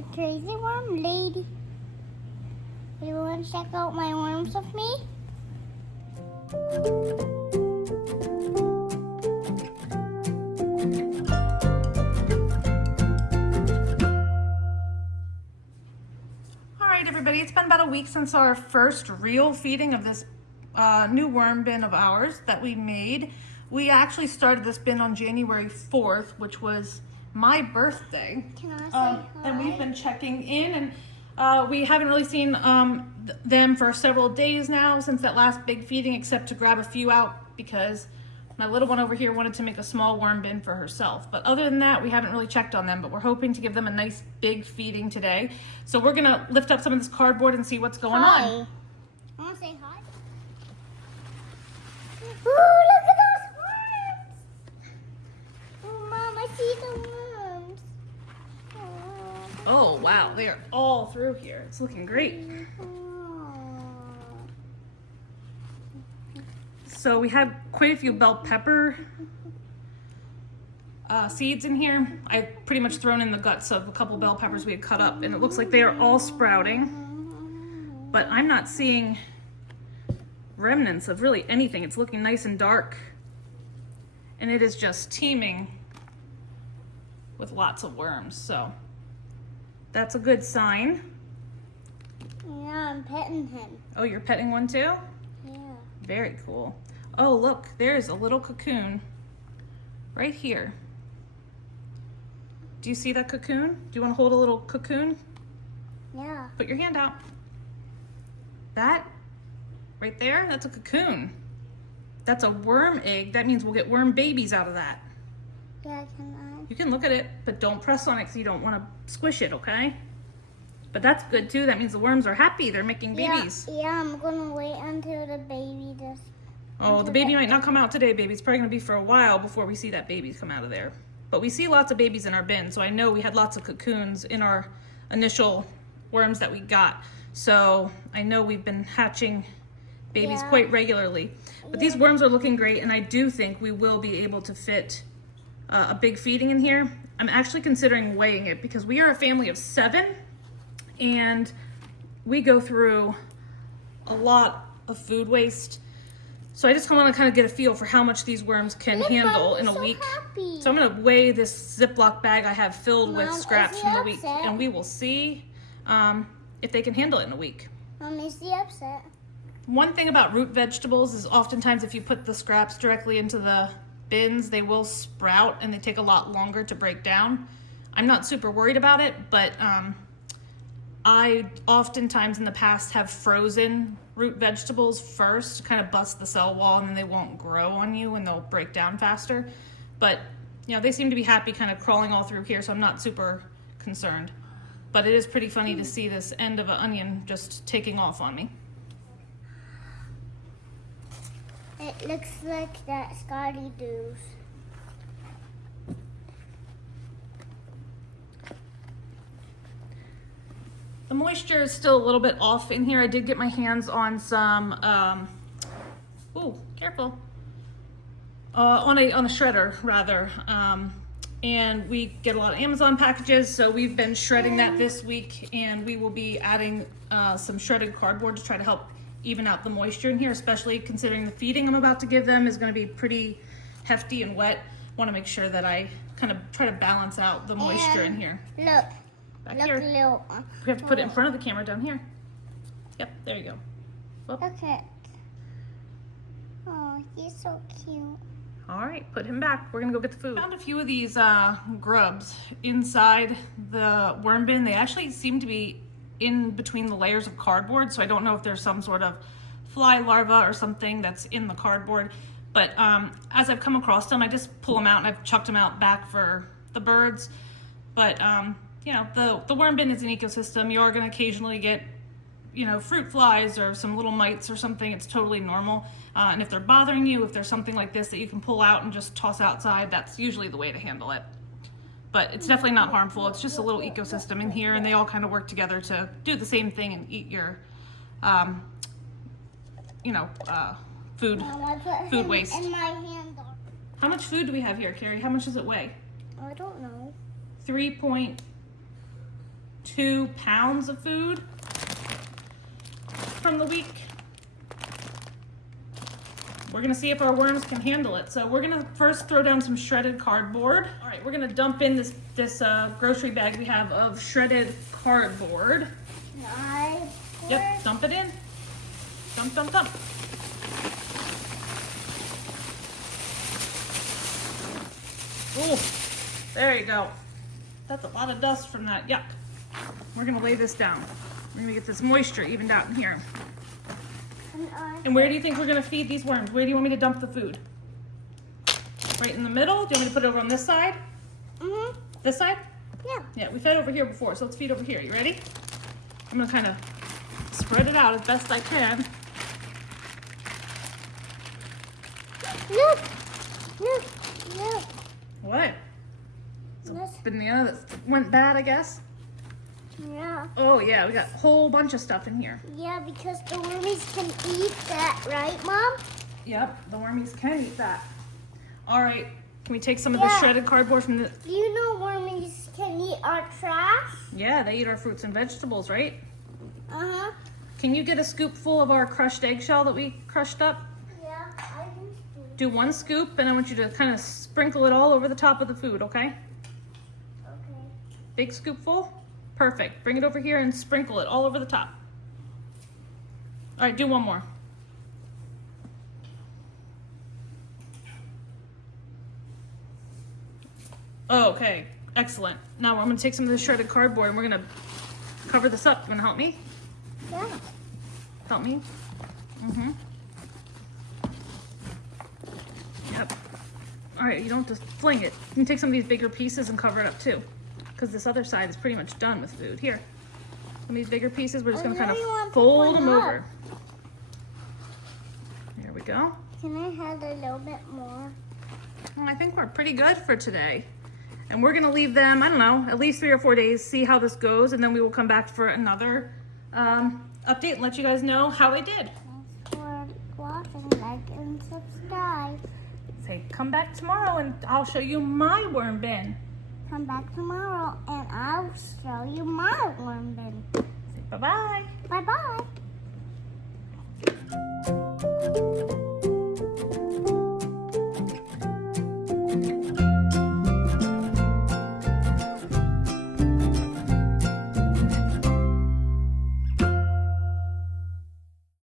a crazy worm lady. You want to check out my worms with me? All right, everybody, it's been about a week since our first real feeding of this new worm bin of ours that we made. We actually started this bin on January 4th, which was my birthday. Can I say hi? And we've been checking in, and we haven't really seen them for several days now since that last big feeding, except to grab a few out because my little one over here wanted to make a small worm bin for herself. But other than that, we haven't really checked on them, but we're hoping to give them a nice big feeding today. So we're gonna lift up some of this cardboard and see what's going on. I want to say hi. Ooh, look at those worms! Oh, Mom, I see the worms. Oh, wow, they are all through here. It's looking great. So we had quite a few bell pepper seeds in here. I've pretty much thrown in the guts of a couple bell peppers we had cut up, and it looks like they are all sprouting, but I'm not seeing remnants of really anything. It's looking nice and dark, and it is just teeming with lots of worms, so that's a good sign. Yeah, I'm petting him. Oh, you're petting one too? Yeah. Very cool. Oh, look, there's a little cocoon right here. Do you see that cocoon? Do you want to hold a little cocoon? Yeah. Put your hand out. That right there, that's a cocoon. That's a worm egg. That means we'll get worm babies out of that. Yeah, can I? You can look at it, but don't press on it because you don't want to squish it, okay? But that's good too. That means the worms are happy. They're making babies. Yeah, I'm going to wait until the baby does. Oh, the baby might not come out today, baby. It's probably going to be for a while before we see that baby come out of there. But we see lots of babies in our bin, so I know we had lots of cocoons in our initial worms that we got. So I know we've been hatching babies quite regularly. But these worms are looking great, and I do think we will be able to fit a big feeding in here. I'm actually considering weighing it because we are a family of 7, and we go through a lot of food waste. So I just want to kind of get a feel for how much these worms can handle in a week. Happy. So I'm going to weigh this Ziploc bag I have filled with scraps from the week, upset? and we will see if they can handle it in a week. Mom, is he upset? One thing about root vegetables is oftentimes if you put the scraps directly into the bins, they will sprout and they take a lot longer to break down. I'm not super worried about it, but I oftentimes in the past have frozen root vegetables first to kind of bust the cell wall, and then they won't grow on you and they'll break down faster. But you know, they seem to be happy kind of crawling all through here, so I'm not super concerned. But it is pretty funny to see this end of an onion just taking off on me. It looks like that Scotty Doos. The moisture is still a little bit off in here. I did get my hands on some, ooh, careful, on a shredder rather. And we get a lot of Amazon packages, so we've been shredding that this week, and we will be adding some shredded cardboard to try to help even out the moisture in here, especially considering the feeding I'm about to give them is going to be pretty hefty and wet. Want to make sure that I kind of try to balance out the moisture in here. Look. Back Look, here. little. We have to put it in front of the camera down here. Yep, there you go. Whoop. Look at. Oh, he's so cute. All right, put him back. We're gonna go get the food. Found a few of these grubs inside the worm bin. They actually seem to be in between the layers of cardboard, so I don't know if there's some sort of fly larva or something that's in the cardboard. But as I've come across them, I just pull them out and I've chucked them out back for the birds. But you know, the worm bin is an ecosystem. You are going to occasionally get, you know, fruit flies or some little mites or something. It's totally normal. And if they're bothering you, if there's something like this that you can pull out and just toss outside, that's usually the way to handle it. But it's definitely not harmful. It's just a little ecosystem in here, and they all kind of work together to do the same thing and eat your, you know, food waste. In my hand. How much food do we have here, Carrie? How much does it weigh? I don't know. 3.2 2 pounds of food from the week. We're gonna see if our worms can handle it. So we're gonna first throw down some shredded cardboard. All right, we're gonna dump in this grocery bag we have of shredded cardboard. Nice. Yep, dump it in. Dump, dump, dump. Ooh, there you go. That's a lot of dust from that. Yuck. We're gonna lay this down. We're gonna get this moisture evened out in here. And where do you think we're gonna feed these worms? Where do you want me to dump the food? Right in the middle? Do you want me to put it over on this side? Mm-hmm. This side? Yeah. Yeah, we fed over here before, so let's feed over here. You ready? I'm gonna kind of spread it out as best I can. Look! Look! Look! What? This. Banana that went bad, I guess? Yeah. Oh yeah, we got a whole bunch of stuff in here. Yeah, because the wormies can eat that, right, Mom? Yep, the wormies can eat that. All right, can we take some of the Yeah. shredded cardboard from the... Do you know wormies can eat our trash? Yeah, they eat our fruits and vegetables, right? Uh-huh. Can you get a scoop full of our crushed eggshell that we crushed up? Yeah, I used to. Do 1 scoop, and I want you to kind of sprinkle it all over the top of the food, okay? Okay. Big scoop full? Perfect. Bring it over here and sprinkle it all over the top. All right, do 1 more. Okay, excellent. Now I'm gonna take some of this shredded cardboard and we're gonna cover this up. You wanna help me? Yeah. Help me? Mm-hmm. Yep. All right, you don't just fling it. You can take some of these bigger pieces and cover it up too, because this other side is pretty much done with food. Here, some of these bigger pieces, we're just gonna kind of fold them over. There we go. Can I have a little bit more? Well, I think we're pretty good for today. And we're gonna leave them, I don't know, at least 3 or 4 days, see how this goes, and then we will come back for another update and let you guys know how they did. Thanks for watching, like, and subscribe. Say, come back tomorrow and I'll show you my worm bin. Come back tomorrow and I'll show you my worm bin. Say bye-bye. Bye-bye.